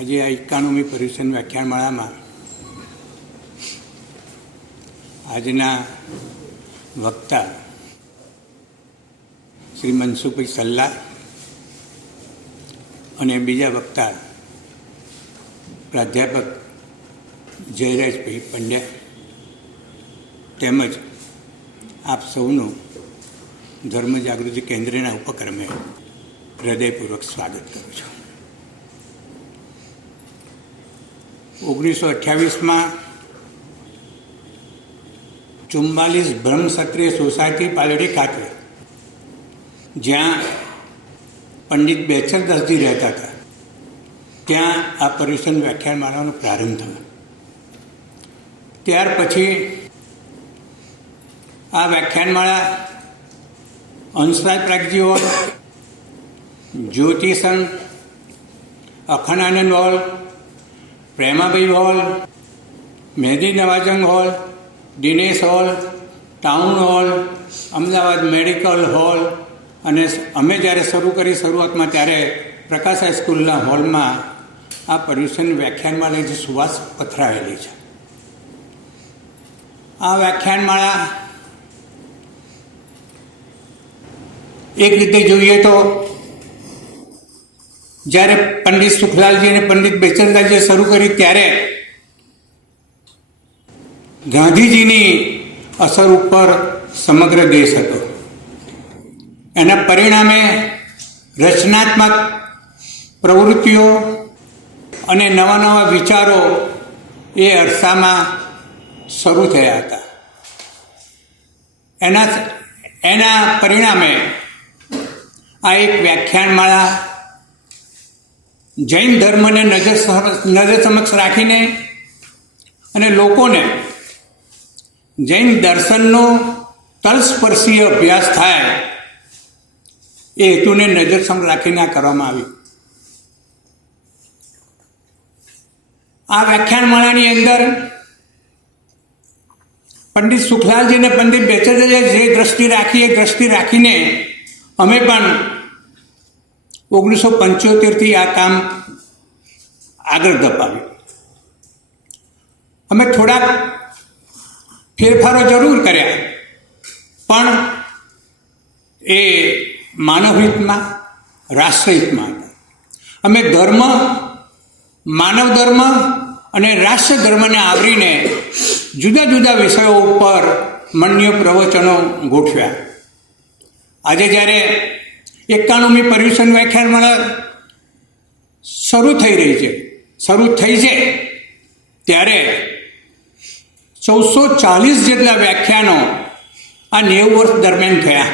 આજે આ 91મી પર્યુષણ વ્યાખ્યાનમાળામાં આજના વક્તા શ્રી મનસુખભાઈ સલ્લા અને બીજા વક્તા પ્રાધ્યાપક જયરાજભાઈ પંડ્યા તેમજ આપ સૌનું ધર્મ જાગૃતિ કેન્દ્રના ઉપક્રમે હૃદયપૂર્વક સ્વાગત કરું છું. 1928માં 44 બ્રહ્મ ક્ષત્રિય સોસાયટી પાલડી ખાતે જ્યાં પંડિત બેચરદાસજી રહેતા હતા ત્યાં આ પર્યુષણ વ્યાખ્યાનમાળાનો પ્રારંભ થયો. ત્યાર પછી આ વ્યાખ્યાનમાળા હંસરાજ પ્રાગજી હોલ, જ્યોતિષણ, Akhandanand hall, Premabhai hall, Mehdi Nawajang hall, Dinesh hall, town hall, Ahmedabad medical hall અને અમે જ્યારે શરૂ કરી શરૂઆતમાં ત્યારે પ્રકાશ હાઈસ્કૂલના હોલમાં આ પર્યુષણ વ્યાખ્યાનમાળાની જે સુવાસ પથરાયેલી છે. આ વ્યાખ્યાનમાળા એક રીતે જોઈએ તો જ્યારે પંડિત સુખલાલજી અને પંડિત બેચરદાસજીએ શરૂ કરી ત્યારે ગાંધીજીની અસર ઉપર સમગ્ર દેશ હતો. એના પરિણામે રચનાત્મક પ્રવૃત્તિઓ અને નવા નવા વિચારો એ અરસામાં શરૂ થયા હતા. એના પરિણામે આ એક વ્યાખ્યાનમાળા જૈન ધર્મને નજર સમક્ષ રાખીને અને લોકોને જૈન દર્શનનો તલસ્પર્શીય અભ્યાસ થાય એ હેતુને નજર સમક્ષ રાખીને આ કરવામાં આવી. આ વ્યાખ્યાનમાળાની અંદર પંડિત સુખલાલજી અને પંડિત બેચરદાસજીએ જે દ્રષ્ટિ રાખીને અમે પણ 1975થી આ કામ આગળ ધપાવ્યું. અમે થોડાક ફેરફારો જરૂર કર્યા પણ એ માનવહિતમાં, રાષ્ટ્રહિતમાં હતા. અમે ધર્મ, માનવ ધર્મ અને રાષ્ટ્ર ધર્મને આવરીને જુદા જુદા વિષયો ઉપર મન્ય પ્રવચનો ગોઠવ્યા. આજે જ્યારે 91મી પર્યુષણ વ્યાખ્યાનમાળા શરૂ થઈ છે ત્યારે 1440 જેટલા વ્યાખ્યાનો આ 90 વર્ષ દરમિયાન થયા.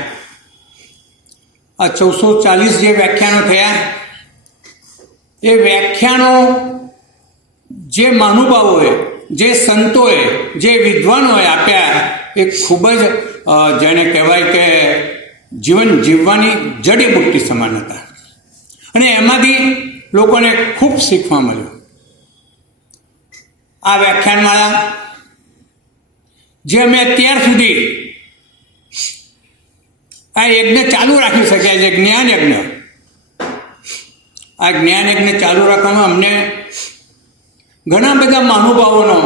આ 1440 જે વ્યાખ્યાનો થયા એ વ્યાખ્યાનો જે મહાનુભાવોએ, જે સંતોએ, જે વિદ્વાનોએ આપ્યા એ ખૂબ જ જેને કહેવાય કે જીવન જીવવાની જડીબુટ્ટી સમાન હતા અને એમાંથી લોકોને ખૂબ શીખવા મળ્યું. આ વ્યાખ્યાનમાળા જે અમે અત્યાર સુધી આ યજ્ઞ ચાલુ રાખી શક્યા છે, જ્ઞાન યજ્ઞ, આ જ્ઞાન યજ્ઞ ચાલુ રાખવામાં અમને ઘણા બધા મહાનુભાવોનો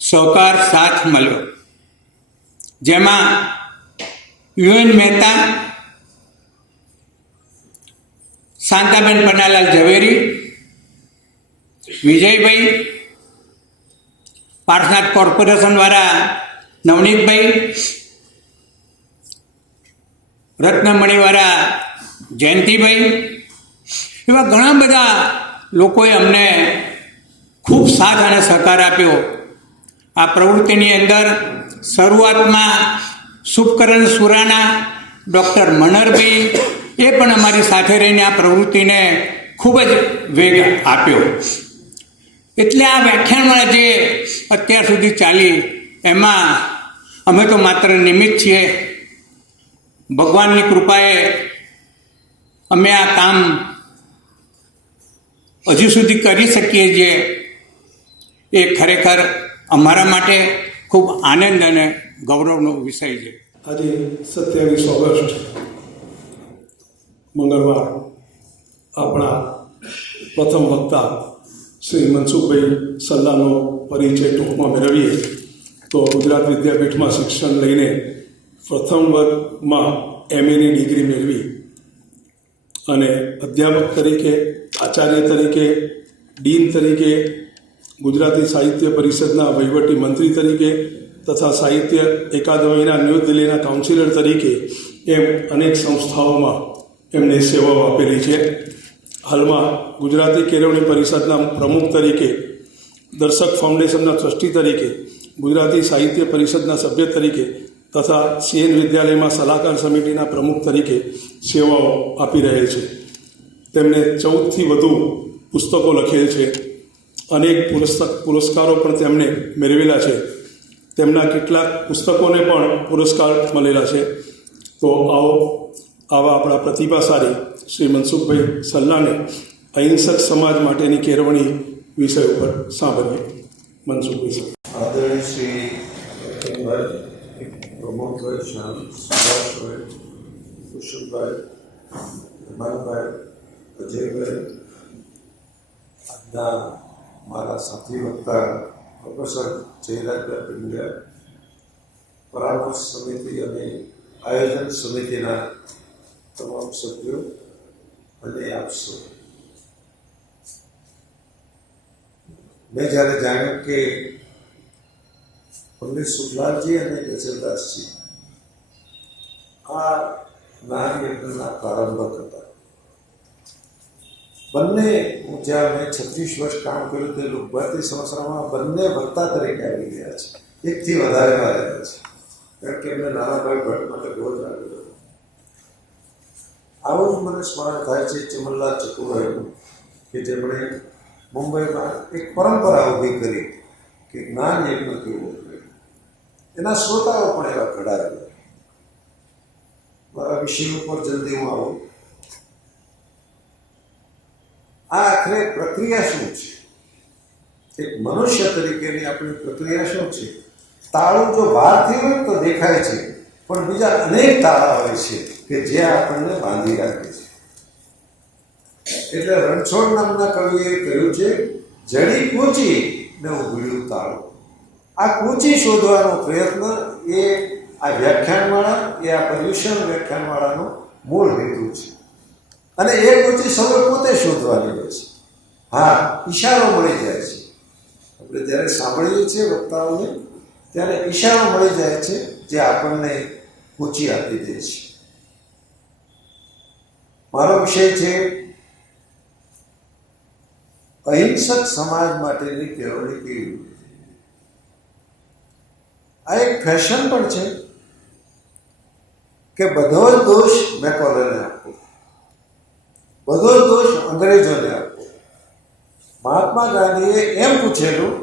સહકાર, સાથ મળ્યો. જેમાં યુએન મહેતા, શાંતાબેન પન્નાલાલ ઝવેરી, વિજયભાઈ, પાર્થનાથ કોર્પોરેશનવાળા નવનીતભાઈ, રત્નમણીવાળા જયંતિભાઈ, એવા ઘણા બધા લોકોએ અમને ખૂબ સાથ અને સહકાર આપ્યો. આ પ્રવૃત્તિની અંદર શરૂઆતમાં શુભકરણ સુરાના, ડૉક્ટર મનહરભાઈ એ પણ અમારી સાથે રહીને આ પ્રવૃત્તિને ખૂબ જ વેગ આપ્યો. એટલે આ વ્યાખ્યાનમાળા જે અત્યાર સુધી ચાલી એમાં અમે તો માત્ર નિમિત્ત છીએ. ભગવાનની કૃપાએ અમે આ કામ હજુ સુધી કરી શકીએ છીએ એ ખરેખર અમારા માટે ખૂબ આનંદ અને ગૌરવનો વિષય છે. આજે 27 ઓગસ્ટ મંગળવાર આપણા પ્રથમ વક્તા શ્રી મનસુખભાઈ સલ્લાનો પરિચય ટૂંકમાં મેળવીએ તો ગુજરાત વિદ્યાપીઠમાં શિક્ષણ લઈને પ્રથમ વર્ગમાં MA ની ડિગ્રી મેળવી અને અધ્યાપક તરીકે, આચાર્ય તરીકે, ડીન તરીકે, ગુજરાતી સાહિત્ય પરિષદના વહીવટી મંત્રી તરીકે તથા સાહિત્ય એકાદમીના ન્યૂ દિલ્હીના કાઉન્સિલર તરીકે એમ અનેક સંસ્થાઓમાં એમને સેવાઓ આપેલી છે. હાલમાં ગુજરાતી કેળવણી પરિષદના પ્રમુખ તરીકે, દર્શક ફાઉન્ડેશનના ટ્રસ્ટી તરીકે, ગુજરાતી સાહિત્ય પરિષદના સભ્ય તરીકે તથા CN વિદ્યાલયમાં સલાહકાર સમિતિના પ્રમુખ તરીકે સેવાઓ આપી રહેલ છે. તેમણે 14થી વધુ પુસ્તકો લખેલ છે. અનેક પુરસ્કારો પણ તેમણે મેળવેલા છે. તેમના કેટલાક પુસ્તકોને પણ પુરસ્કાર મળેલા છે. તો આવા આપણા પ્રતિભાશાળી શ્રી મનસુખભાઈ સલ્લાને અહિંસક સમાજ માટેની કેળવણી વિષય ઉપર સાંભળીએ. મનસુખભાઈ સલ્લા. આદરણીય શ્રી પ્રમોદભાઈ, શ્યામ, સુભાષભાઈ, કુશુમભાઈ, હેમાનભાઈ, અજયભાઈ, આજના મારા સાથી વક્તા પ્રોફેસર જયરાજભાઈ પંડ્યા, પરામર્શ સમિતિ અને આયોજન સમિતિના તમામ સભ્યો અને આપ સૌ. મેં જ્યારે જાણ્યું કે પંડિત સુખલાલજી અને ગજલદાસજી આ જ્ઞાનયજ્ઞના પ્રારંભક હતા. બંને જ્યાં મેં 36 વર્ષ કામ કર્યું તે લોકભારતી સંસ્થામાં બંને વક્તા તરીકે આવી ગયા છે. એકથી વધારે આવ્યા છે, કારણ કે એમને નાનાભાઈ ભટ્ટ માટે બહુ જ આવ્યો. આવું જ મને સ્મરણ થાય છે ચમનલાલ ચતુરાયનું, કે જેમણે મુંબઈમાં એક પરંપરા ઊભી કરી કે જ્ઞાન યજ્ઞ કેવો હોય. એના શ્રોતાઓ પણ એવા ઘડાયેલા. મારા વિષય ઉપર જલ્દી હું આવું. આ આખરે પ્રક્રિયા શું છે? એક મનુષ્ય તરીકેની આપણી પ્રક્રિયા શું છે? તાળું જો બહારથી હોય તો દેખાય છે, પણ બીજા અનેક તાળા હોય છે કે જે આપણને બાંધી રાખે છે. એટલે રણછોડ નામના કવિએ કહ્યું છે, જડી કૂચી ને ઉઘડ્યું તાળું. આ કૂચી શોધવાનો પ્રયત્ન એ આ વ્યાખ્યાનમાળા, એ આ પર્યુષણ વ્યાખ્યાનમાળાનો મૂળ હેતુ છે. અને એ કૂચી સૌએ પોતે શોધવાની હોય છે. હા, ઈશારો મળી જાય છે. આપણે જ્યારે સાંભળીએ છીએ વક્તાઓને, ત્યારે ઈશારો મળી જાય છે જે આપણને કૂચી આપી દે છે. મારો વિષય છે અહિંસક સમાજ માટેની કેળવણી કેવી. આ એક ફેશન પણ છે કે બધો જ દોષ મેકોલેને આપવો, બધો જ દોષ અંગ્રેજોને આપવો. મહાત્મા ગાંધીએ એમ પૂછેલું,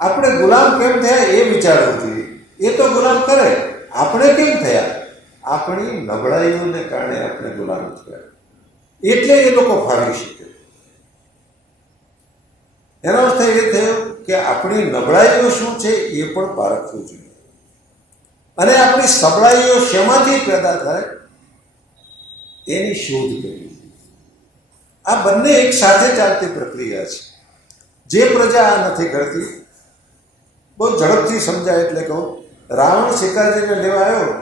આપણે ગુલામ કેમ થયા એ વિચારવું જોઈએ. એ તો ગુલામ કરે, આપણે કેમ થયા? આપણી નબળાઈઓને કારણે આપણે ગુલામ થયા. એટલે એ લોકો ફાવી શકે. એનો અર્થ એ થયો કે આપણી નબળાઈઓ શું છે એ પણ પારખવું જોઈએ, અને આપણી સબળાઈઓ શેમાંથી પેદા થાય એની શોધ કરવી. આ બંને એક સાથે ચાલતી પ્રક્રિયા છે. જે પ્રજા આ નથી કરતી, બહુ ઝડપથી સમજાય એટલે કહું. રાવણ સીતાજીને લેવા આવ્યો,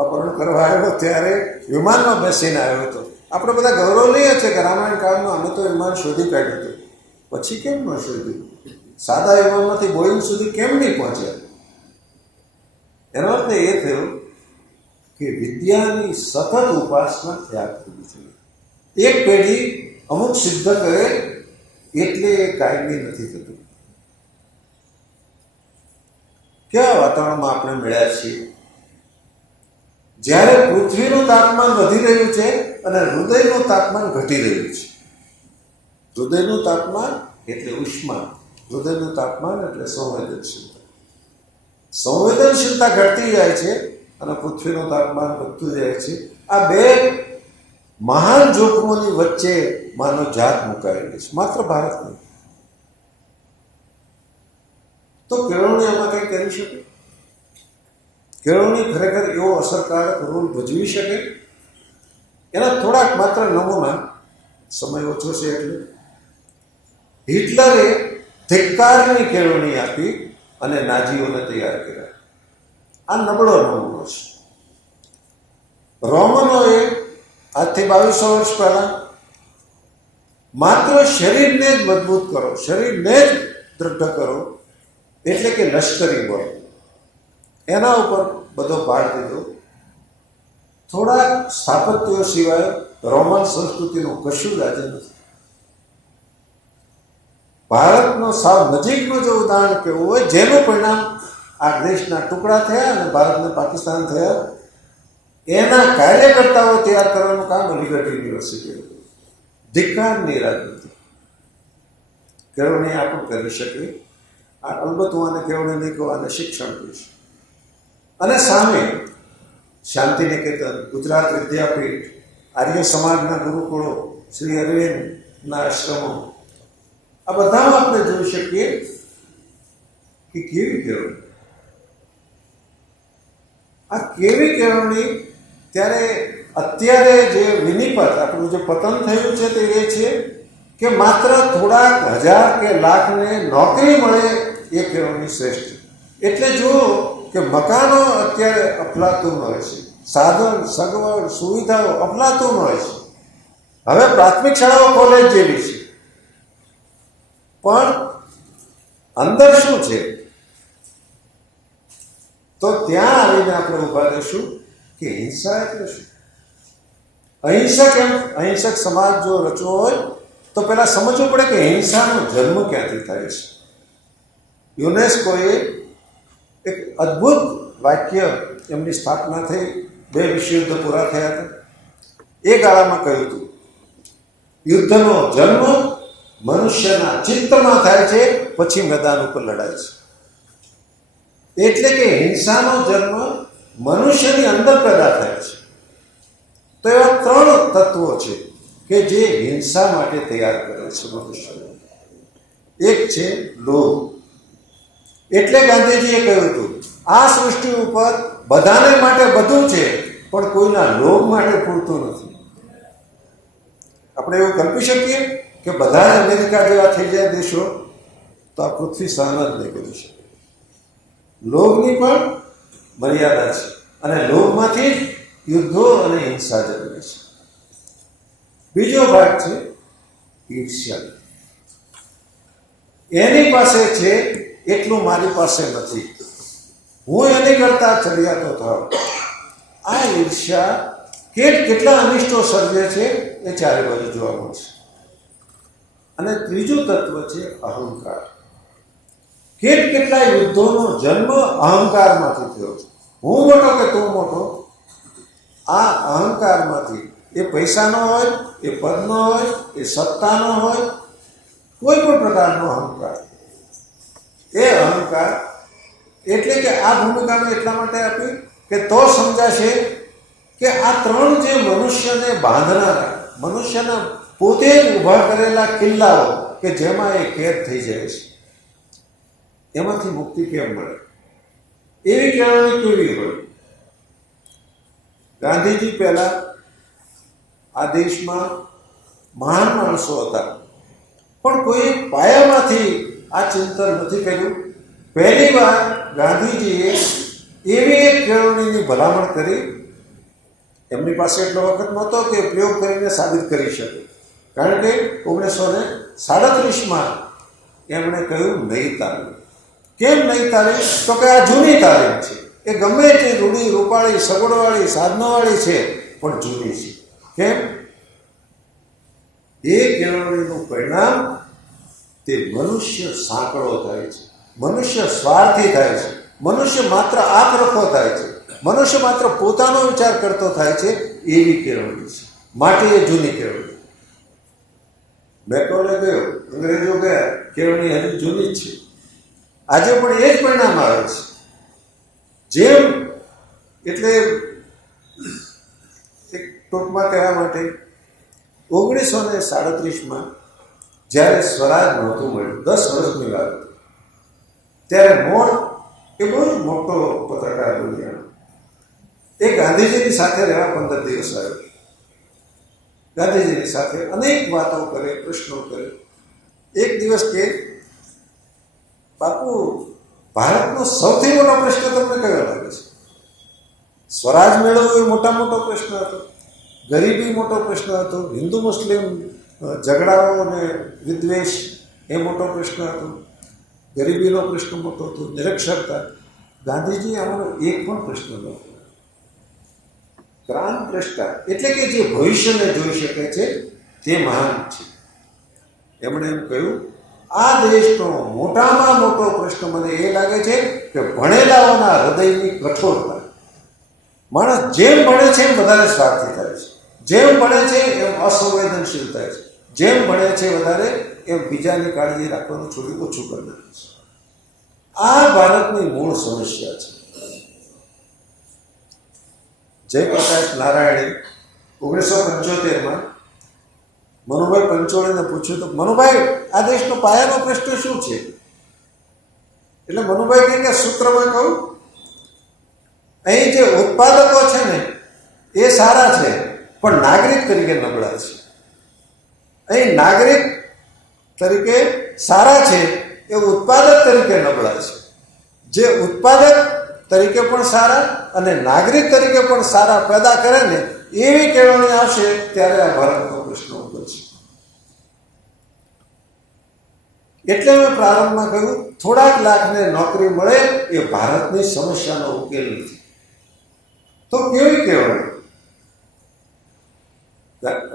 અપહરણ કરવા આવ્યો, ત્યારે વિમાનમાં બેસીને આવ્યો હતો. આપણે બધા ગૌરવ લઈએ છીએ કે રામાયણ કાળમાં અમે તો વિમાન શોધી કાઢ્યું હતું. પછી કેમ ન શોધ્યું? સાદા વિમાનમાંથી બોઈંગ સુધી કેમ નહીં પહોંચ્યા? એનો અર્થ એ થયો કે વિદ્યાની સતત ઉપાસના થયા કરવી જોઈએ. એક પેઢી અમુક સિદ્ધ કરે એટલે એ કાયમી નથી થતું. કેવા વાતાવરણમાં આપણે મળ્યા છીએ? જ્યારે પૃથ્વીનું તાપમાન વધી રહ્યું છે અને હૃદયનું તાપમાન ઘટી રહ્યું છે. હૃદયનું તાપમાન એટલે ઉષ્મા, હૃદયનું તાપમાન એટલે સંવેદનશીલતા. સંવેદનશીલતા ઘટતી જાય છે અને પૃથ્વીનું તાપમાન વધતું જાય છે. આ બે મહાન જોખમોની વચ્ચે માનવ જાત મુકાયેલી છે, માત્ર ભારત નહીં. તો કેળવણી આમાં કંઈ કરી શકે? કેળવણી ખરેખર એવો અસરકારક રોલ ભજવી શકે? એના થોડાક માત્ર નમૂના સમય ઓછો છે એટલે હિટલરે ધિક્કારની કેળવણી આપી અને નાઝીઓને તૈયાર કર્યા. આ નબળો નમૂનો છે. રોમનોએ આજથી 2200 વર્ષ પહેલા માત્ર શરીરને જ મજબૂત કરો, શરીરને જ દ્રઢ કરો, એટલે કે લશ્કરી બળ, એના ઉપર બધો ભાર દીધો. થોડાક સ્થાપત્યો સિવાય રોમન સંસ્કૃતિનું કશું જ આજે નથી. ભારતનો સાવ નજીકનો જો ઉદાહરણ કેવું હોય, જેનું પરિણામ આ દેશના ટુકડા થયા અને ભારતને પાકિસ્તાન થયા, એના કાર્યકર્તાઓ તૈયાર કરવાનું કામ અલીગઢ યુનિવર્સિટી. ધિક્કારની રાજનીતિ કેળવણી આપણે કરી શકીએ. આ અલબત્ત હું આને કેળવણી નહીં કહું, આને શિક્ષણ કહીશ. અને સામે શાંતિ નિકેતન, ગુજરાત વિદ્યાપીઠ, આર્ય સમાજના ગુરુકુળો, શ્રી અરવિંદના આશ્રમો, આ બધામાં આપણે જોઈ શકીએ કે કેવી કેળવણી. આ કેવી કેળવણી. ત્યારે અત્યારે જે વિનિપત આપણું જે પતન થયું છે તે એ છે કે માત્ર થોડાક હજાર કે લાખને નોકરી મળે એ કેળવણી શ્રેષ્ઠ. એટલે જુઓ કે મકાનો અત્યારે અફલાતું હોય છે, સાધન સગવડ સુવિધાઓ અફલાતું હોય છે. હવે પ્રાથમિક શાળાઓ કોલેજ જેવી છે, પણ અંદર શું છે? તો ત્યાં આવીને આપણે ઊભા રહીશું કે હિંસા એટલે શું? અહિંસક સમાજ જો રચવો હોય તો પહેલા સમજવું પડે કે હિંસાનો જન્મ ક્યાંથી થાય છે. યુનેસ્કોએ એક અદ્ભુત વાક્ય, એમની સ્થાપના થઈ 2 વિશ્વયુદ્ધ પૂરા થયા હતા, એ ગાળામાં કહ્યું હતું, યુદ્ધનો જન્મ મનુષ્યના ચિત્તમાં થાય છે, પછી મેદાન ઉપર લડાય છે. એટલે કે હિંસાનો જન્મ મનુષ્યની અંદર પેદા થાય છે. તો એવા 3 તત્વો છે કે જે હિંસા માટે તૈયાર કરે છે મનુષ્યને. એક છે લોભ. એટલે ગાંધીજીએ કહ્યું હતું, આ સૃષ્ટિ ઉપર બધાને માટે બધું છે, પણ કોઈના લોભ માટે પૂરતું નથી. આપણે એવું કલ્પી શકીએ કે બધા જ અમેરિકા જેવા થઈ જાય દેશો, તો આ પૃથ્વી સહન જ નહીં કરી શકે. લોભની પણ મર્યાદા છે, અને લોભમાંથી યુદ્ધો અને હિંસા જન્મે છે. બીજો ભાગ છે ઈર્ષ્યા. એની પાસે છે એટલું મારી પાસે નથી, હું એની કરતા ચડિયાતો થાવ. આ ઈર્ષ્યા કેટલા અનિષ્ટો સર્જે છે એ ચારે બાજુ જોવા મળશે. અને ત્રીજું તત્વ છે અહંકાર. કેટલા યુદ્ધોનો જન્મ અહંકારમાંથી થયો છે. હું મોટો કે તું મોટો, આ અહંકારમાંથી, એ પૈસાનો હોય, એ પદનો હોય, એ સત્તાનો હોય, કોઈ પણ પ્રકારનો અહંકાર. એ અહંકાર એટલે કે આ ભૂમિકાને એટલા માટે આપી કે તો સમજાશે કે આ 3 જે મનુષ્યને બાંધનારા, મનુષ્યના પોતે જ ઊભા કરેલા કિલ્લાઓ કે જેમાં એ કેદ થઈ જાય છે, એમાંથી મુક્તિ કેમ મળે? એવી કેળવણી કેવી હોય? ગાંધીજી પહેલા આ દેશમાં મહાન માણસો હતા, પણ કોઈ પાયામાંથી આ ચિંતન નથી કર્યું. પહેલી વાર ગાંધીજીએ એવી એક કેળવણીની ભલામણ કરી. એમની પાસે એટલો વખત નહોતો કે પ્રયોગ કરીને સાબિત કરી શકે, કારણ કે 1937માં એમણે કહ્યું નહીં તાલીમ. કેમ નહીં તાલીમ? તો કે આ જૂની તાલીમ છે, એ ગમે એટલી રૂડી રૂપાળી સગવડવાળી સાધનોવાળી છે, પણ જૂની છે. કેમ? એ કેળવણીનું પરિણામ તે મનુષ્ય સાંકળો થાય છે, મનુષ્ય સ્વાર્થી થાય છે, મનુષ્ય માત્ર આક્રખો થાય છે, મનુષ્ય માત્ર પોતાનો વિચાર કરતો થાય છે. એવી કેળવણી છે, માટે એ જૂની કેળવણી. મેકોલે ગયો, અંગ્રેજો ગયા, કેળવણી હજુ જૂની જ છે. આજે પણ એ જ પરિણામ આવે છે. જેમ એટલે એક ટૂંકમાં કહેવા માટે 1937માં જ્યારે સ્વરાજ નહોતું મળ્યું, 10 વર્ષની વાત, ત્યારે મોર એ બહુ જ મોટો પત્રકાર બન્યો. એ ગાંધીજીની સાથે રહેવા 15 દિવસ આવ્યો. ગાંધીજીની સાથે અનેક વાતો કરે, પ્રશ્નો કરે. એક દિવસ કે બાપુ, ભારતનો સૌથી મોટો પ્રશ્ન તમને કયો લાગે છે? સ્વરાજ મેળવવું એ મોટો પ્રશ્ન હતો, ગરીબી મોટો પ્રશ્ન હતો, હિન્દુ મુસ્લિમ ઝઘડાઓ અને વિદ્વેષ એ મોટો પ્રશ્ન હતો, ગરીબીનો પ્રશ્ન મોટો હતો, નિરક્ષરતા. ગાંધીજી આમાંનો એક પણ પ્રશ્ન નહોતો. ક્રાંત દ્રષ્ટા એટલે કે જે ભવિષ્યને જોઈ શકે છે તે મહાન છે. એમણે એમ કહ્યું, આ દેશનો મોટામાં મોટો પ્રશ્ન મને એ લાગે છે કે ભણેલાઓના હૃદયની કઠોરતા. માણસ જેમ ભણે છે એમ વધારે સ્વાર્થી થાય છે, જેમ ભણે છે એમ અસંવેદનશીલ થાય છે, જેમ ભણે છે વધારે એમ બીજાની કાળજી રાખવાનું થોડું ઓછું કરી નાખે છે. આ ભારતની મૂળ સમસ્યા છે. જયપ્રકાશ નારાયણે 1975માં મનુભાઈ પંચોળીને પૂછ્યું, તો મનુભાઈ, આ દેશનો પાયાનો પ્રશ્ન શું છે? એટલે મનુભાઈ કહે કે સૂત્રમાં કહું, અહીં જે ઉત્પાદકો છે ને એ સારા છે, પણ નાગરિક તરીકે નબળા છે. અહીં નાગરિક તરીકે સારા છે, એ ઉત્પાદક તરીકે નબળા છે. જે ઉત્પાદક તરીકે પણ સારા અને નાગરિક તરીકે પણ સારા પેદા કરે ને, એવી કેળવણી આવશે ત્યારે આ ભારતનો પ્રશ્ન ઉભરશે. એટલે મેં પ્રારંભમાં કહ્યું, થોડાક લાખને નોકરી મળે એ ભારતની સમસ્યાનો ઉકેલ નથી. તો કેવી કેળવણી?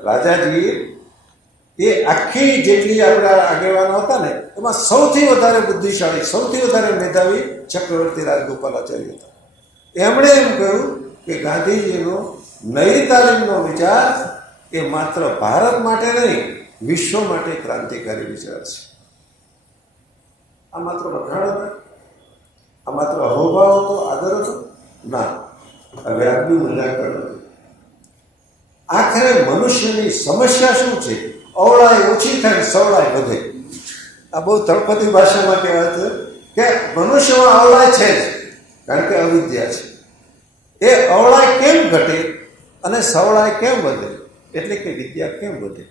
રાજાજી એ આખી જેટલી આપણા આગેવાનો હતા ને, એમાં સૌથી વધારે બુદ્ધિશાળી, સૌથી વધારે મેધાવી ચક્રવર્તી રાજગોપાલાચાર્ય હતા. એમણે એમ કહ્યું કે ગાંધીજીનો નવી તાલીમનો વિચાર એ માત્ર ભારત માટે નહીં, વિશ્વ માટે ક્રાંતિકારી વિચાર છે. આ માત્ર વખાણ હતા? આ માત્ર અહોભાવ હતો, આદર હતો? ના, આ વ્યાજબી મૂલ્યાંકન હતું. આખરે મનુષ્યની સમસ્યા શું છે? અવળાઈ ઓછી થાય, સવળાઈ વધે. આ બહુ તળપદી ભાષામાં કહેવાય છે કે મનુષ્યમાં અવળાઈ છે જ, કારણ કે અવિદ્યા છે. એ અવળાઈ કેમ ઘટે અને સવળાઈ કેમ વધે? એટલે કે વિદ્યા કેમ વધે?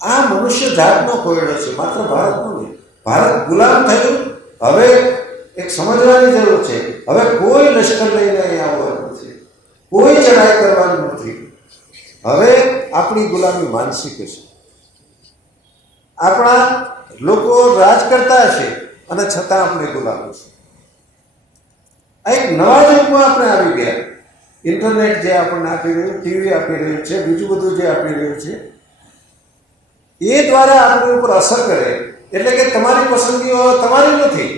આ મનુષ્ય જાતનો કોયડો છે, માત્ર ભારતનો નહીં. ભારત ગુલામ થયું. હવે એક સમજવાની જરૂર છે, હવે કોઈ લશ્કર લઈને અહીં આવવાનું નથી, કોઈ ચઢાઈ કરવાનું નથી. હવે આપણી ગુલામી માનસિક છે. આપણા લોકો રાજ કરતા છે અને છતાં આપણે ગુલામો છે. આ એક નવા યુગમાં આપણે આવી ગયા. ઇન્ટરનેટ જે આપણને આપી રહ્યું, ટીવી આપી રહ્યું છે, બીજું બધું જે આપી રહ્યું છે, એ દ્વારા આપણી ઉપર અસર કરે. એટલે કે તમારી પસંદગીઓ તમારી નથી.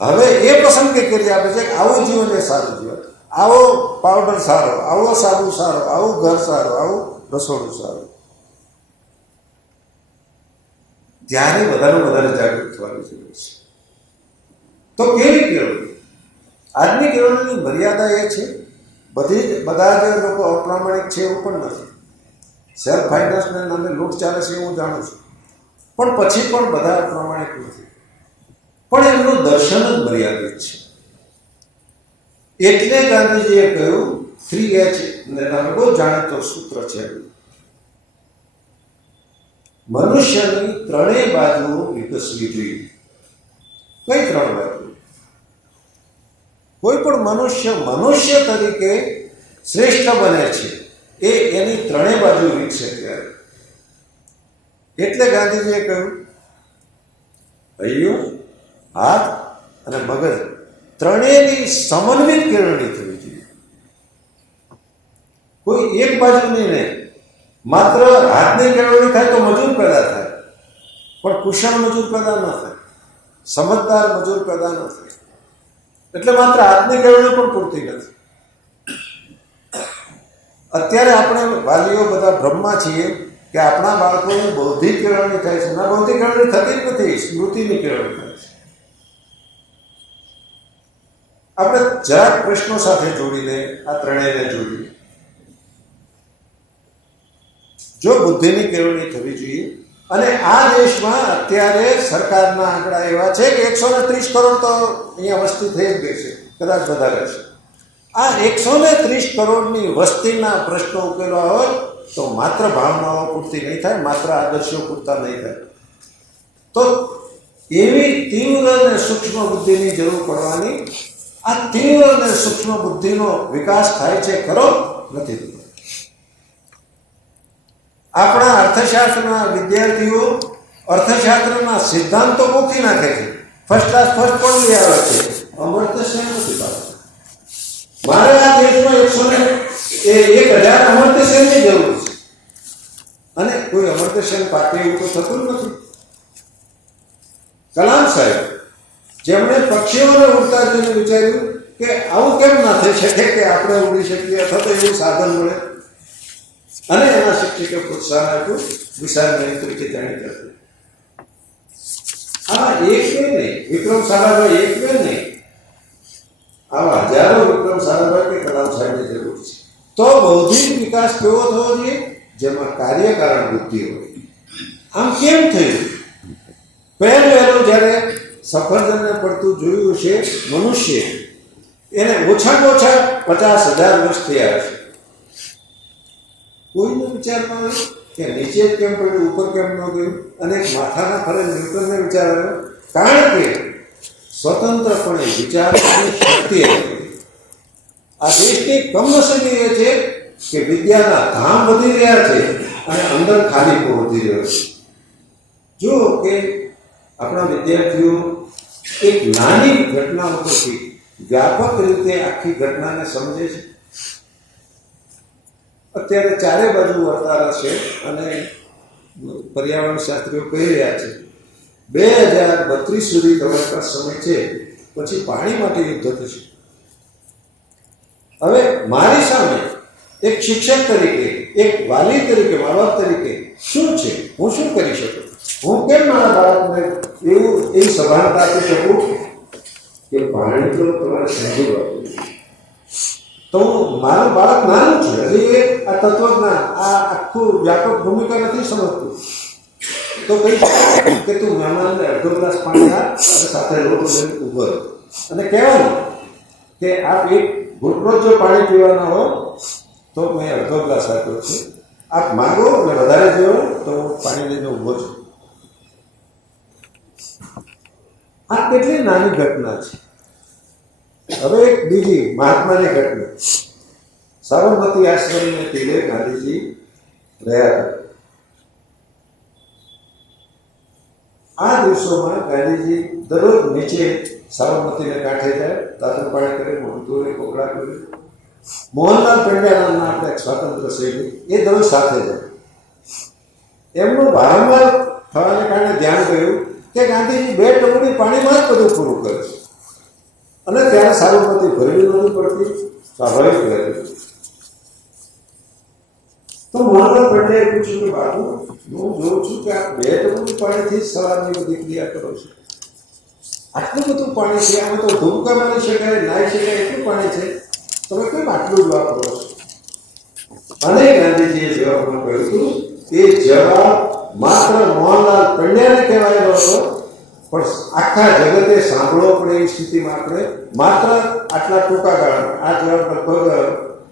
હવે એ પસંદગી કરી આપે છે કે આવું જીવન એ સારું જીવન, આવો પાવડર સારો, આવો સાબુ સારો, આવું ઘર સારું, આવું રસોડું સારું. ત્યારે વધારે જાગૃત થવાની જરૂર છે. તો કેવી કેળવણી? આજની કેળવણીની મર્યાદા એ છે, બધા જ લોકો અપ્રામાણિક છે એવું પણ નથી. સેલ્ફ ફાઇનાન્સના નામે લૂંટ ચાલે છે હું જાણું છું, પણ પછી પણ બધા અપ્રામાણિક નથી. પણ એમનું દર્શન જ મર્યાદિત છે. એટલે ગાંધીજીએ કહ્યું 3H નામે બહુ જાણીતો સૂત્ર છે, મનુષ્યની ત્રણેય બાજુઓ વિકસવી જોઈએ. કઈ ત્રણ બાજુ? કોઈ પણ મનુષ્ય તરીકે શ્રેષ્ઠ બને છે એ એની ત્રણેય બાજુ વિકસે ત્યારે. એટલે ગાંધીજીએ કહ્યું, હૈયું, હાથ અને મગજ ત્રણેયની સમન્વિત કેળવણી થવી જોઈએ. કોઈ એક બાજુની નહીં. માત્ર હાથની કેળવણી થાય તો મજૂર પેદા થાય, પણ કુશળ મજૂર પેદા ન થાય, સમજદાર મજૂર પેદા ન થાય. એટલે માત્ર હાથની કેળવણી પણ પૂરતી નથી. અત્યારે આપણે વાલીઓ બધા ભ્રમમાં છીએ કે આપણા બાળકોની બૌદ્ધિક કેળવણી થાય છે. ના, બૌદ્ધિક કેળવણી થતી જ નથી, સ્મૃતિની કેળવણી થાય છે. આપણે જરાક પ્રશ્નો સાથે જોડીને આ ત્રણેયને જોડીએ. જો બુદ્ધિની કેળવણી થવી જોઈએ, અને આ દેશમાં અત્યારે સરકારના આંકડા એવા છે કે 130 કરોડ તો અહીંયા વસ્તી થઈ જ ગઈ છે, કદાચ વધારે છે. આ 130 કરોડની વસ્તીના પ્રશ્નો ઉકેલવા હોય તો માત્ર ભાવનાઓ પૂરતી નહીં થાય, માત્ર આદર્શો પૂરતા નહીં થાય. તો એવી તીવ્ર અને સૂક્ષ્મ બુદ્ધિની જરૂર પડવાની. આ તીવ્ર અને સૂક્ષ્મ બુદ્ધિનો વિકાસ થાય છે ખરો? નથી થતો. આપણા અર્થશાસ્ત્રના વિદ્યાર્થીઓ અર્થશાસ્ત્રના સિદ્ધાંતો મૂકી નાખે છે, ફર્સ્ટ ક્લાસ ફર્સ્ટ પણ લઈ આવે છે, અમર્ત્ય સેન નથી પાડતા. મારે આ દેશમાં 1,000 અમર્ત્ય સેનની જરૂર છે, અને કોઈ અમર્ત્ય સેન પાકે એવું તો થતું જ નથી. કલામ સાહેબ, જેમણે પક્ષીઓને ઉડતા જોઈને વિચાર્યું કે આવું કેમ ના થઈ શકે કે આપણે ઉડી શકીએ અથવા તો એવું સાધન મળે, અને એના શિક્ષકે પ્રોત્સાહન આપ્યું. વિશાળ નહીં તરીકે જાણીતા હતા. આ એક બે નહીં, વિક્રમ સારાભાઈ એક બે નહીં, આવા હજારો વિક્રમ સારાભાઈ કે કલામ સાહેબની જરૂર છે. તો બૌદ્ધિક વિકાસ કેવો થવો જોઈએ? જેમાં કાર્યકારણ બુદ્ધિ હોય. આમ કેમ થયું? પહેલું જ્યારે સફરજનને પડતું જોયું છે મનુષ્ય, એને ઓછામાં ઓછા 50,000 વર્ષ થયા છે. કોઈનો વિચારમાં આવ્યો કે નીચે જ કેમ પડ્યું, ઉપર કેમ ન ગયું? અને માથાના ફરે ન્યૂટનને વિચાર આવ્યો, કારણ કે સ્વતંત્રપણે વિચારવાની શક્તિ હતી. આ દેશની કમનસીબી એ છે કે વિદ્યાના ધામ વધી રહ્યા છે અને અંદર ખાલીપો વધી રહ્યો છે. જો કે આપણા વિદ્યાર્થીઓ એક નાની ઘટના ઉપરથી વ્યાપક રીતે આખી ઘટનાને સમજે છે. અત્યારે ચારે બાજુ વર્તારા છે અને પર્યાવરણ શાસ્ત્રીઓ કહી રહ્યા છે 2032 સુધી તમારા સમય છે, પછી પાણી માટે યુદ્ધ થશે. હવે મારી સામે એક શિક્ષક તરીકે, એક વાલી તરીકે, મા બાપ તરીકે શું છે? હું શું કરી શકું? હું કેમ મારા બાળકને એવી સભાનતા આપી શકું કે પાણી તો તમારે સમજવું આપવું? તો મારું બાળક નાનું છે, હજી એ આ તત્વજ્ઞાન, આ આખું વ્યાપક ભૂમિકા નથી સમજતું. તો કહી શકાય કે તું મહેમાનને અડધો ગ્લાસ પાણી આપ અને સાથે લોટો લઈને ઊભો રહો અને કહેવાનું કે આપ એક ઘૂંટડો જો પાણી પીવાના હો તો મેં અડધો ગ્લાસ આપ્યો છે, આપ માગો અને વધારે જોયો તો હું પાણી લઈને ઊભો છું. આ કેટલી નાની ઘટના છે. હવે એક બીજી મહાત્માની ઘટના. સાબરમતી આશ્રમને તીરે ગાંધીજી રહ્યા હતા. આ દિવસોમાં ગાંધીજી દરરોજ નીચે સાબરમતીને કાંઠે જાય, દાંતણ પાણી કરે, મોઢું કોકડા કરે. મોહનલાલ પંડ્યા નામના આપણે એક સ્વાતંત્ર્ય સૈનિક, એ દરરોજ સાથે જાય. એમનું વારંવાર થવાને કારણે ધ્યાન ગયું કે ગાંધીજી 2 ટંકણી પાણીમાં જ બધું પૂરું કરે છે, અને ત્યારે સાબરમતી ભરવી નથી પડતી, સ્વાભાવિક રહેતી. તો મોહનલાલ પંડ્યાએ પૂછ્યું કે બાપુ, હું જોઉં છું કે આપ 2 ટંકણી પાણીથી જ સવારની બધી ક્રિયા કરો છો. આટલું બધું પાણી છે, આમાં તો ધૂમકા મારી શકાય, નાહી શકાય એટલું પાણી છે, તમે કેમ આટલું જ વાપરો છો? અને ગાંધીજીએ જવાબમાં કહ્યું હતું, એ જવાબ માત્ર મોહનલાલ પંડ્યાને કહેવાયેલો હતો, પણ આખા જગતે સાંભળવો પડે એવી સ્થિતિમાં આપણે માત્ર આટલા ટૂંકા ગાળામાં, આ જવાબ લગભગ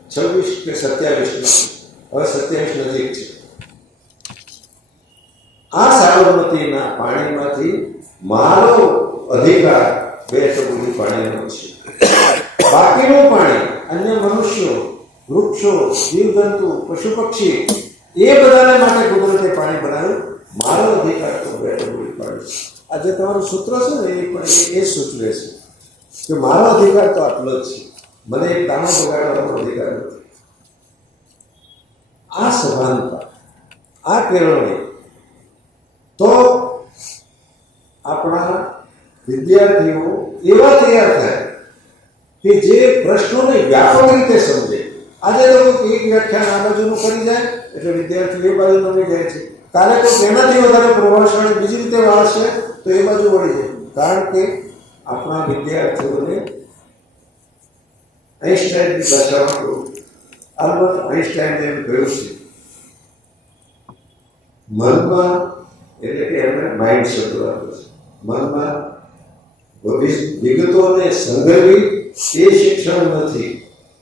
26 કે 27 હવે 27 નજીક છે. આ સાબરમતીના પાણીમાંથી મારો અધિકાર 2 ટંકણી પાણીનો છે. બાકીનું પાણી અન્ય મનુષ્યો, વૃક્ષો, જીવજંતુ, પશુ પક્ષી એ બધાને માટે કુદરતે પાણી બનાવ્યું. મારો અધિકાર તો 2 ટંકણી પાણી છે. આ જે તમારું સૂત્ર છે ને એ પણ એ સૂચવે છે કે મારો અધિકાર તો આટલો જ છે, મને એક દાણો બગાડવાનો અધિકાર નથી. આ સભાનતા, આ કેળવણી તો આપણા વિદ્યાર્થીઓ એવા તૈયાર થાય કે જે પ્રશ્નોને વ્યાપક રીતે સમજે. આજે તો એક વ્યાખ્યાન આ બાજુનું કરી જાય એટલે વિદ્યાર્થીઓ એ બાજુ નમી જાય છે, કાલે તો તેનાથી વધારે પ્રભાવશાળી બીજી રીતે વાળશે તો એ બાજુ વળી જાય. કારણ કે આપણા વિદ્યાર્થીઓને આઈન્સ્ટાઈનની ભાષામાં કહું, આલ્બર્ટ આઈન્સ્ટાઈને એમ કહ્યું છે, મનમાં, એટલે કે એમને માઇન્ડ શબ્દ આપ્યો છે, મનમાં વિગતોને સંગ્રહવી એ શિક્ષણ નથી,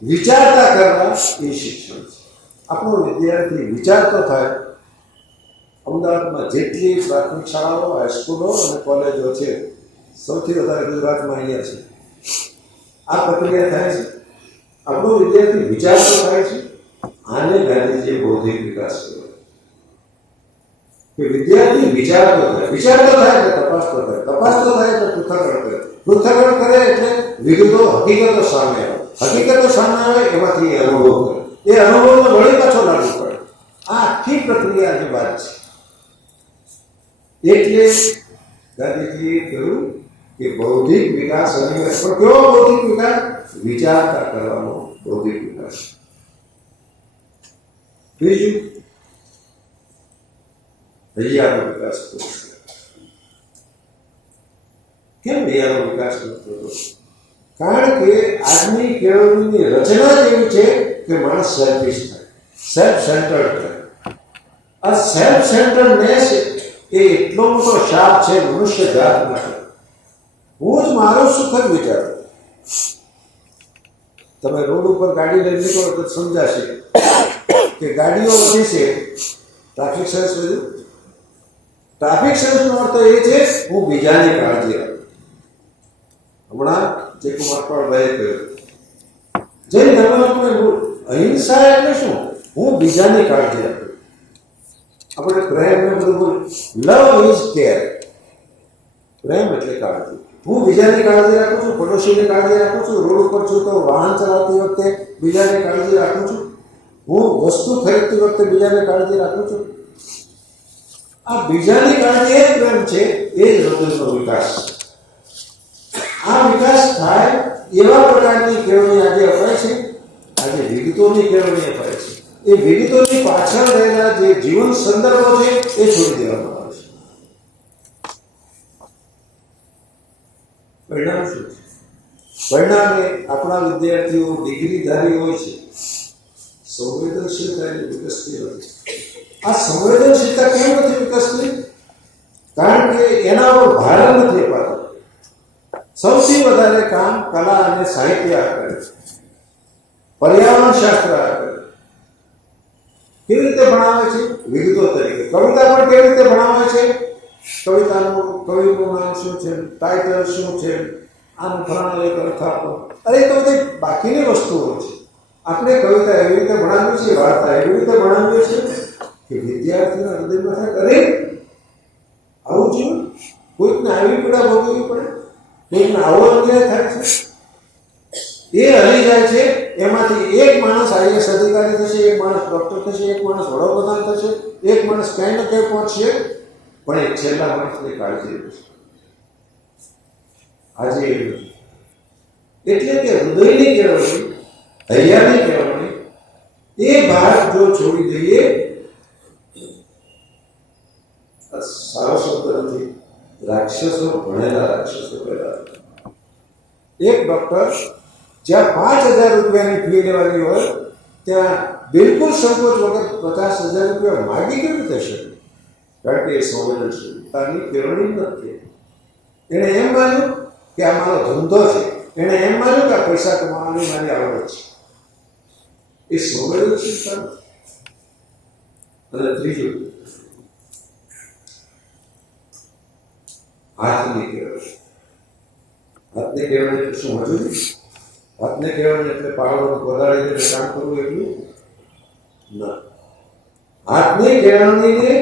વિચારતા કરવા એ શિક્ષણ છે. આપણો વિદ્યાર્થી વિચારતો થાય. અમદાવાદમાં જેટલી પ્રાથમિક શાળાઓ, હાઈસ્કૂલો અને કોલેજો છે, સૌથી વધારે ગુજરાતમાં અહીંયા છે. આ પ્રક્રિયા થાય છે. આપણો વિદ્યાર્થી વિચારતો થાય છે. આને ગાંધીજીએ બૌદ્ધિક વિકાસ કર્યો. કે વિદ્યાર્થી વિચારતો થાય એટલે તપાસતો થાય એટલે પૃથ્થકરણ કરે એટલે વિગતો, હકીકતો સામે આવે, એમાંથી એ અનુભવ કરે. એ અનુભવનો વળી પાછો લાગુ પડે. આ આખી પ્રક્રિયાની વાત છે. એટલે ગાંધીજીએ કહ્યું કે બૌદ્ધિક વિકાસ અનિવાર્ય. પણ કેવો બૌદ્ધિક વિકાસ? વિચારતા કરવાનો બૌદ્ધિક વિકાસ. બીજું, હૈયાનો વિકાસ થતો. કેમ હૈયાનો વિકાસ થતો? કારણ કે આજની કેળવણીની રચના જ એવી છે કે માણસ સેલ્ફિશ થાય, સેલ્ફ સેન્ટર્ડ થાય. આ સેલ્ફ સેન્ટર્ડનેસ એ એટલો મોટો શાપ છે મનુષ્ય જાત માટે. હું જ મારું સુખ જ વિચારું. તમે રોડ ઉપર ગાડી લઈ નીકળો તો સમજાશે કે ગાડીઓ વધી છે, ટ્રાફિક સેન્સ વધ્યું. ટ્રાફિક સેન્સનો અર્થ એ છે હું બીજાની કાળજી રાખું. હમણાં જે કુમારપાળભાઈએ કહ્યું, જૈન ધર્મમાં અહિંસા એટલે શું? હું બીજાની કાળજી રાખું. આપણે પ્રેમ ને બધું બોલ, લવ ઇઝ કેર. પ્રેમ એટલે કાળજી. હું બીજાની કાળજી રાખું છું, પડોશીની કાળજી રાખું છું, રોડ ઉપર છું તો વાહન ચલાવતી વખતે બીજાની કાળજી રાખું છું, હું વસ્તુ ખરીદતી વખતે બીજાની કાળજી રાખું છું. આ બીજાની કાળજી એ પ્રેમ છે, એ જ હૃદયનો વિકાસ. આ વિકાસ થાય એવા પ્રકારની કેળવણી આજે અપાય છે. આજે વિગતોની કેળવણી અપાય છે. એ વિગતોની પાછળ રહેલા જે જીવન સંદર્ભો છે એ છોડી દેવામાં આવે છે. પરિણામ શું છે? પરિણામે આપણા વિદ્યાર્થીઓ ડિગ્રીધારી હોય છે, સંવેદનશીલતા વિકસતી નથી. આ સંવેદનશીલતા કેમ નથી વિકસતી? કારણ કે એના પર ભાર નથી અપાતો. સૌથી વધારે કામ કલા અને સાહિત્ય કરે, પર્યાવરણ શાસ્ત્ર કરે. કેવી રીતે ભણાવે છે? વિગતો તરીકે. કવિતા પણ કેવી રીતે ભણાવે છે? કવિનું નામ શું છે, ટાઇટલ શું છે, આમ ફલાણા એક અર્થ આપો. અરે તો બધી બાકીની વસ્તુઓ છે. આપણે કવિતા એવી રીતે ભણાવીએ છીએ, વાર્તા એવી રીતે ભણાવીએ છીએ કે વિદ્યાર્થીના હૃદયમાં થાય, અરે આવું જીવન, કોઈકને આવી પીડા ભોગવવી પડે, કોઈકને આવો અન્યાય થાય છે. એ હલી જાય છે. એમાંથી એક માણસ આઈએસ અધિકારી થશે, એક માણસ ડોક્ટર થશે, એક માણસ વડાપ્રધાન થશે, એક માણસ ક્યાંય ને ક્યાંય પહોંચશે, પણ એક છેલ્લા માણસની કાળજી લેશે. આજે એટલે કે હૃદયની કેળવણી, હૈયાની કેળવણી, એ ભાગ જો છોડી દઈએ, સારો શબ્દ નથી, રાક્ષસો, ભણેલા રાક્ષસો પેદા. એક ડોક્ટર જ્યાં 5,000 રૂપિયાની ફી લેવાની હોય ત્યાં બિલકુલ સંકોચ વગર 50,000 રૂપિયા માગી કેવી રીતે શકે? કારણ કે એ સંવેદનશીલતાની કેળવણી નથી. એણે એમ માન્યું કે આ મારો ધંધો છે, એણે એમ માન્યું કે આ પૈસા કમાવાની મારી આવડત છે. એ સંવેદનશીલતા નથી. અને ત્રીજું, હાથની કેળવણી. હાથની કેળવણી એટલે શું? મજૂરી. હાથને કેળવણી એટલે પાવડો વધારીને કામ કરવું એટલું ના. હાથની કેળવણીને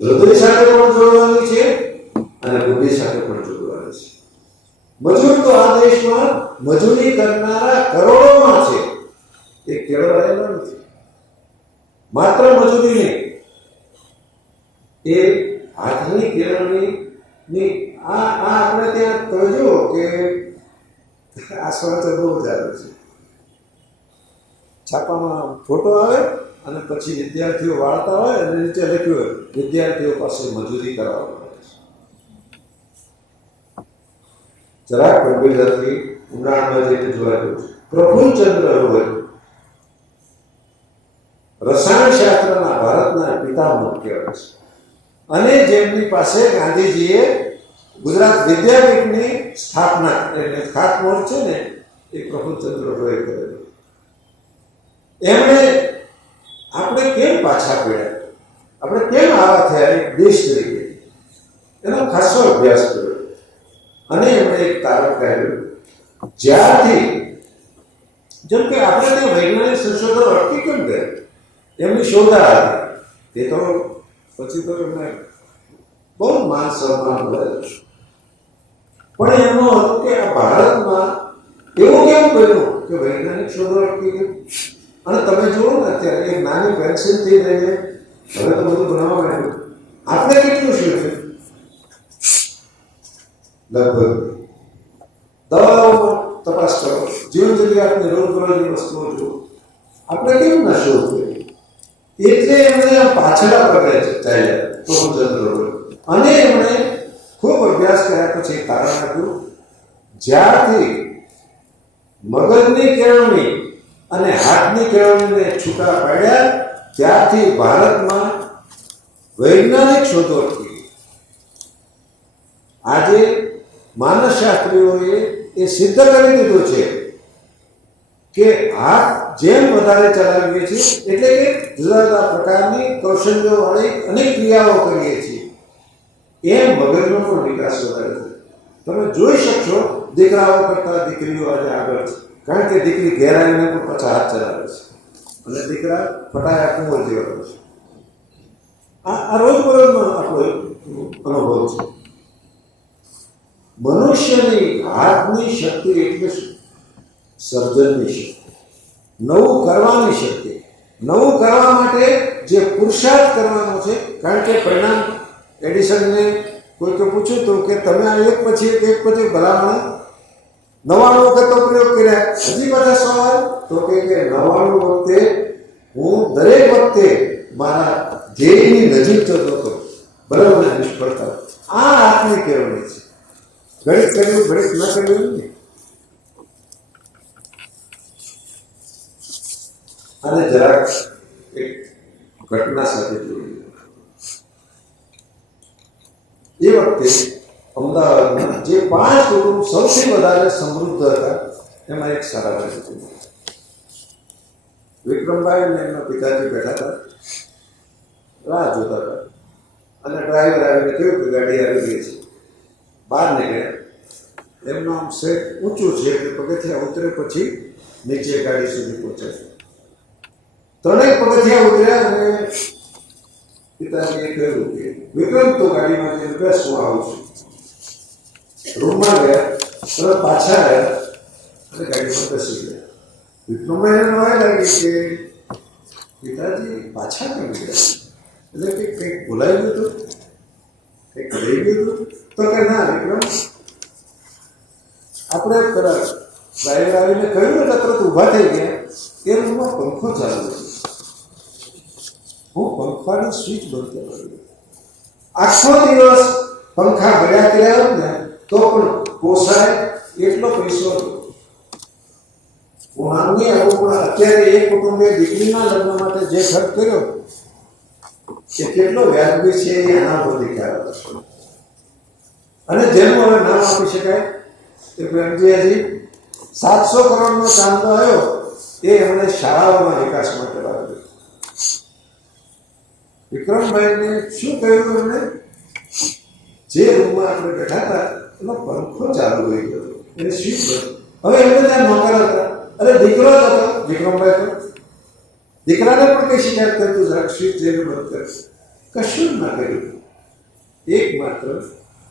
હૃદય સાથે પણ જોડવાની છે અને બુદ્ધિ સાથે પણ જોડવાની છે. મજૂર તો આ દેશમાં મજૂરી કરનારા કરોડોમાં છે, એ કેળવાયેલા નથી. માત્ર મજૂરી નહીં, એ હાથની કેળવણીની આ આપણે ત્યાં કહેજો કે આ સમાચાર બહુ જ આવે છે. છાપામાં ફોટો આવે અને પછી વિદ્યાર્થીઓ વાળતા હોય અને નીચે લખ્યું હોય વિદ્યાર્થીઓ પાસે મજૂરી કરાવવામાં આવે છે. જરાક ગંભીરતાથી ઊંડાણમાં જઈને જોવા જેવું છે. પ્રફુલ્લચંદ્ર રોય રસાયણશાસ્ત્રના ભારતના પિતામહ કહેવાય છે અને જેમની પાસે ગાંધીજીએ ગુજરાત વિદ્યાપીઠની સ્થાપના એટલે ખાતમુહૂર્ત છે ને એ પ્રફુલ્લચંદ્ર રોય કરેલું. એમણે પાછા પડ્યા, આપણે કેમ આવા થયા, એક દેશ તરીકે એનો ખાસો અભ્યાસ કર્યો અને એમણે એક તારણ કાઢ્યું. જ્યારથી જેમ કે આપણે ત્યાં વૈજ્ઞાનિક સંશોધનો અટકી કેમ ગયા, એમની શોધા હતી, તે તો પછી તો એમને બહુ માન સન્માન મળેલું. પણ એમનું હતું કે આ ભારતમાં એવું કેમ બન્યું કે વૈજ્ઞાનિક શોધો અટકી ગઈ. અને તમે જુઓ ને અત્યારે એક નાની પેન્સિલથી લઈને હવે તો બધું બનાવવા માંડ્યું. આપણે કેટલું શીખ્યું, લગભગ દવાઓમાં તપાસ કરો, જીવન જરૂરિયાતની રોજબરોજની વસ્તુઓ જુઓ, આપણે કેમ ના શોધ કરી. એટલે એમણે પાછળ પગલે ચાલ્યા પ્રભુચંદ્ર, અને એમણે ખૂબ અભ્યાસ કર્યા પછી કારણ આપ્યું, જ્યારથી મગજની કેળવણી અને હાથની કેળવણીને છૂટા પાડ્યા ત્યારથી ભારતમાં વૈજ્ઞાનિક શોધો અટકી ગઈ. આજે માનસશાસ્ત્રીઓએ એ સિદ્ધ કરી દીધું છે કે હાથ જેમ વધારે ચલાવીએ છીએ એટલે કે જુદા જુદા પ્રકારની કૌશલ્યોવાળી અનેક ક્રિયાઓ કરીએ છીએ એમ મગજનો પણ વિકાસ વધારે છે. તમે જોઈ શકશો દીકરાઓ કરતાં દીકરીઓ આજે આગળ છે, કારણ કે દીકરી ઘેરાઈને પણ પાછા હાથ ચલાવે છે અને દીકરા ફટાયા કુંવર જેવા છે. આ રોજબરોજનો આપણો અનુભવ છે. મનુષ્યની હાથની શક્તિ એટલે શું? સર્જનની શક્તિ, નવું કરવાની શક્તિ. નવું કરવા માટે જે પુરુષાર્થ કરવાનો છે, કારણ કે પરિણામ એડિસનને કોઈકે પૂછ્યું હતું કે તમે આ એક પછી ભલામણ 99 વખત તો પ્રયોગ કર્યા, હજી બધા સવાલ તો કે 99 વખતે હું દરેક વખતે મારા ધ્યેયની નજીક જતો હતો, બરાબર નિષ્ફળતા. આ હાથની કેળવણી છે. ઘડીક કર્યું ઘડીક ન કર્યું નહીં. અને જરાક એક ઘટના સાથે જોડી. એ વખતે અમદાવાદમાં જે 5 કુટુંબ સૌથી વધારે સમૃદ્ધ હતા એમાં એક સારાભાઈ કુટુંબ. વિક્રમભાઈ અને એમના પિતાજી બેઠા હતા, રાહ જોતા હતા, અને ડ્રાઈવર આવીને કહ્યું કે ગાડી આવી ગઈ છે. બહાર નીકળ્યા. એમનું આમ સેટ ઊંચું છે એટલે પગથિયા ઉતરે પછી નીચે ગાડી સુધી પહોંચે. 3 પગથિયા ઉતર્યા અને પિતાજીએ કહ્યું કે વિક્રમ તો ગાડીમાં જઈને બેસ, હું આવું છું. રૂમમાં ગયા, તરત પાછા આવ્યા અને ગાડીમાં બેસી ગયા. વિક્રમભાઈને નવાઈ લાગી કે પિતાજી પાછા કેમ ગયા, એટલે કે કંઈક ભૂલાઈ ગયું હતું, કંઈક રહી ગયું હતું. તો કે ના વિક્રમ, આપણે પેલા ડ્રાઈવર આવીને કહ્યું એટલે તરત ઊભા થઈ ગયા. એ રૂમમાં પંખો ચાલુ હતો, હું પંખાની સ્વિચ બંધ કરવા ગયો. આખો દિવસ પંખા ભર્યા કર્યા હોત ને તો પણ પોસાય એટલો પૈસો હતો. હું આમની આવું પણ અત્યારે એક કુટુંબે દીકરીના લગ્ન માટે જે ખર્ચ કર્યો એ કેટલો વ્યાજબી છે એ આના પરથી ખ્યાલ આવશે. અને જેનું હવે નામ આપી શકાય એ પ્રેમજી હજી 700 કરોડનો ચાંદો આવ્યો એ એમણે શાળાઓના વિકાસ માટે લાવ્યો. વિક્રમભાઈને શું કહ્યું એમણે, જે રૂમમાં આપણે બેઠા હતા એનો પંખો ચાલુ થઈ ગયો, એને સ્વિચ બંધ. હવે એમને ત્યાં નોકર હતા, અરે દીકરો જ હતો વિક્રમભાઈ, તો દીકરાને પણ કઈ શિકાયત કરતું જરાક સ્વિચ જઈને બંધ કરે, કશું જ ના કર્યું. એકમાત્ર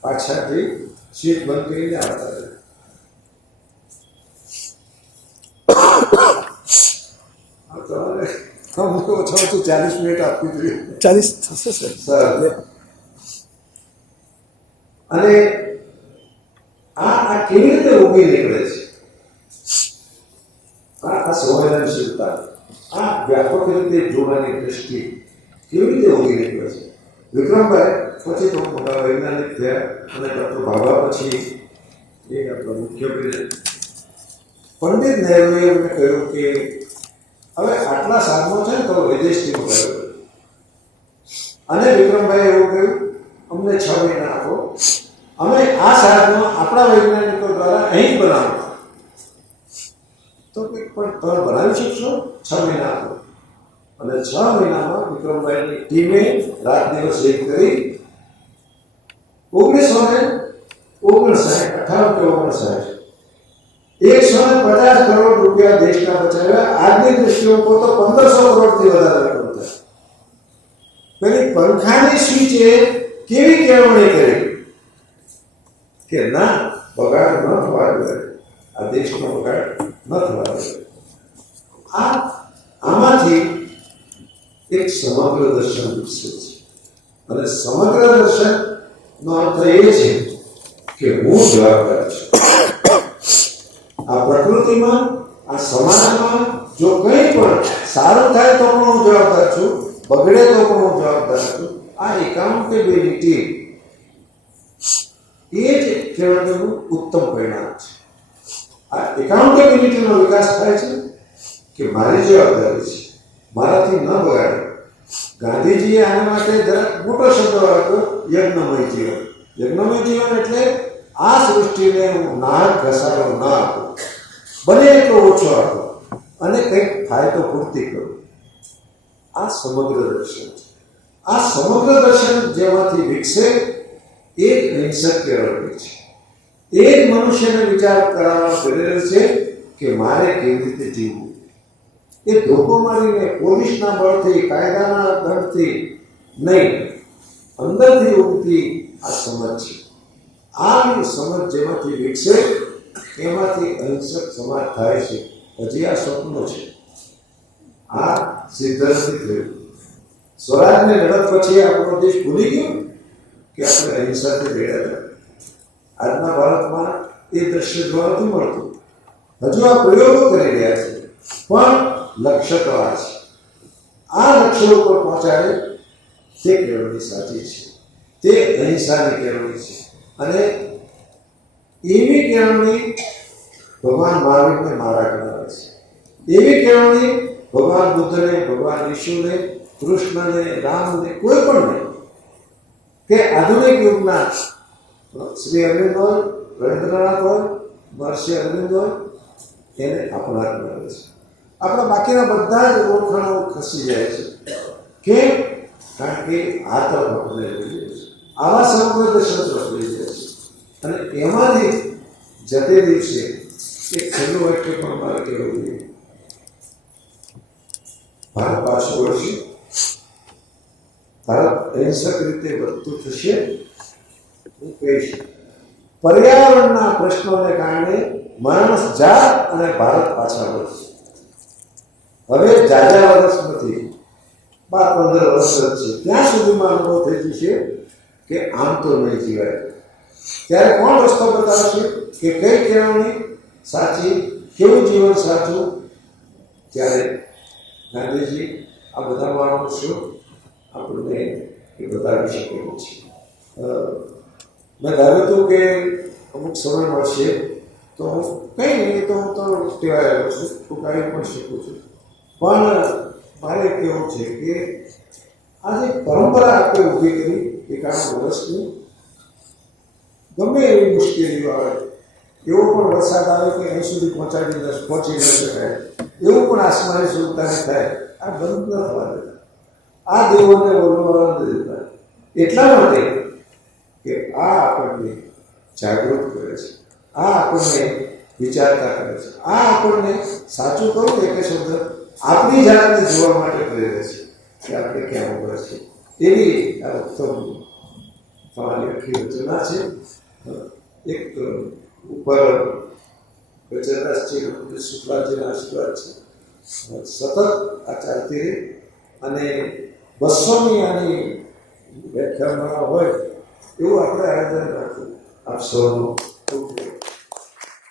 પાછળથી સ્વિચ બંધ કરીને આવતા રહ્યા. હું તો ઓછામાં ઓછું 40 મિનિટ આપવી જોઈએ. 40 થશે સર. અને આ કેવી રીતે ઉભી નીકળે છે, આ સંવેદનશીલતા, આ વ્યાપક રીતે જોવાની દ્રષ્ટિ કેવી રીતે ઉભી નીકળે છે. વિક્રમભાઈ પછી તો મોટા વૈજ્ઞાનિક થયા અને ડૉક્ટર ભાભા પછી એ આપણા મુખ્ય પંડિત નહેરુએ એમને કહ્યું કે હવે આટલા સાધનો છે ને તો વિદેશથી મંગાવ્યો. અને વિક્રમભાઈ એવું કહ્યું અમને 6 મહિના આપો, અમે આ સાધનો આપણા વૈજ્ઞાનિકો દ્વારા અહીં જ બનાવો. તો પણ તમે બનાવી શકશો? 6 મહિના આપો. અને 6 મહિનામાં વિક્રમભાઈની ટીમે રાત દિવસ એક કરી 1959 150 કરોડ રૂપિયા દેશના બચાવ્યા. આજની દૃષ્ટિએ તો 1500 કરોડથી વધારે રકમ થાય. પેલી પંખાની સ્વિચે કેવી કેળવણી કરી કે ના બગાડ ન થવા જોઈએ, આ દેશનો બગાડ ન થવા જોઈએ. આમાંથી એક સમગ્ર દર્શન વિકસે છે અને સમગ્ર દર્શનનો અર્થ એ છે કે હું જવાબદાર છું. આ પ્રકૃતિમાં, આ સમાજમાં જો કંઈ પણ સારું થાય તો પણ હું જવાબદાર છું, બગડે તો પણ હું જવાબદાર છું. આ એકાઉન્ટેબિલિટી એ જ કેળવણીનું ઉત્તમ પરિણામ છે. આ એકાઉન્ટેબિલિટીનો વિકાસ થાય છે કે મારી જવાબદારી છે, મારાથી ન બગાડે. ગાંધીજીએ આના માટે જરાક મોટો શબ્દ વાપર્યો, યજ્ઞમય જીવન. યજ્ઞમય જીવન એટલે આ સૃષ્ટિને હું નાક ઘસારો ન આપું, બને એટલો ઓછો આપો અને કંઈક થાય તો પૂર્તિ કરું. આ સમગ્ર દર્શન છે. આ સમગ્ર દર્શન જેમાંથી વિકસે એ જ અહિંસક કેળવણી છે. એ જ મનુષ્યને વિચાર કરાવવા પ્રેરે છે કે મારે કેવી રીતે જીવવું. એ ધોકો મારીને પોલીસના બળથી, કાયદાના દંડથી નહીં, અંદરથી ઉગતી આ સમજ છે. આ સમજ જેમાંથી વિકસે એમાંથી અહિંસક સમાજ થાય છે. હજી આ સ્વપ્નો છે, આ સિદ્ધ નથી થયું. સ્વરાજની લડત પછી આપણો દેશ ભૂલી ગયો કે આપણે અહિંસાથી લડ્યા. આજના ભારતમાં એ દ્રશ્ય જોવા નથી મળતું. હજુ આ પ્રયોગો કરી રહ્યા છે, પણ લક્ષ્ય તો આ છે. આ લક્ષ્ય ઉપર પહોંચાડે તે કેળવણી સાચી છે, તે અહિંસાની કેળવણી છે. અને એવી કેળવણી ભગવાન મહાવીરને મારા ગણાવે છે. એવી કેળવણી ભગવાન બુદ્ધને, ભગવાન ઈશુને, કૃષ્ણને, રામને, કોઈ પણ નહીં, કે આધુનિક યુગના શ્રી અરવિંદ હોય, રવિન્દ્રનાથ હોય, મહર્ષિ અરવિંદ હોય, એને આપણા ગણાવે છે. આપણા બાકીના બધા જ ઓળખાણો ખસી જાય છે. કેમ? કારણ કે આ તરફ આપણે લઈ જાય છે, આવા સમગ્ર દર્શન તરફ લઈ જાય છે. અને એમાંથી જતે દિવસે એક છેલ્લું વાક્ય પણ મારે કહેવું જોઈએ. ભારત પાછું વળશે, ભારત અહિંસક રીતે વધતું થશે. હું કહીશ, પર્યાવરણના પ્રશ્નોને કારણે માણસ જાત અને ભારત પાછા વળશે. હવે જાજા વર્ષ નથી, 12-15 વર્ષ જ છે. ત્યાં સુધીમાં અનુભવ થઈ જશે કે આમ તો નહીં જીવાય. ત્યારે કોણ રસ્તો બતાવશે કે કઈ કેળવણી સાચી, કેવું જીવન સાચું? ત્યારે ગાંધીજી આ બધા માણસો આપણને એ બતાવી શકેલું છે. મેં ધાર્યું હતું કે અમુક સમય મળશે તો કંઈ નહીં, તો હું તો ટેવાયેલો છું, ટૂંકાવી પણ શકું છું. પણ મારે કહેવું છે કે આ જે પરંપરા આપણે ઊભી કરી 51 વર્ષની, ગમે એવી મુશ્કેલીઓ આવે, એવો પણ વરસાદ આવે કે અહીં સુધી પહોંચી ન શકાય, એવું પણ આસમાની સુલતાની થાય, આ બંધ ન થવા દેતા, આ દેવોને બોલવા ન દેતા. એટલા માટે કે આ આપણને જાગૃત કરે છે, આ આપણને વિચારતા કરે છે, આ આપણને સાચું કહું એક શબ્દ આપણી જાતને જોવા માટે પ્રેરે છે કે આપણે ક્યાં ઉભા છે. એવી આ ઉત્તમ તમારી આખી રચના છે. એક ઉપર ગજરાજજી શુક્લાજીના આશીર્વાદ છે, સતત આ ચાલતી રહે. અને 200મી આની વ્યાખ્યાન હોય એવું આપણે આયોજન રાખવું. આપ સૌનું ખૂબ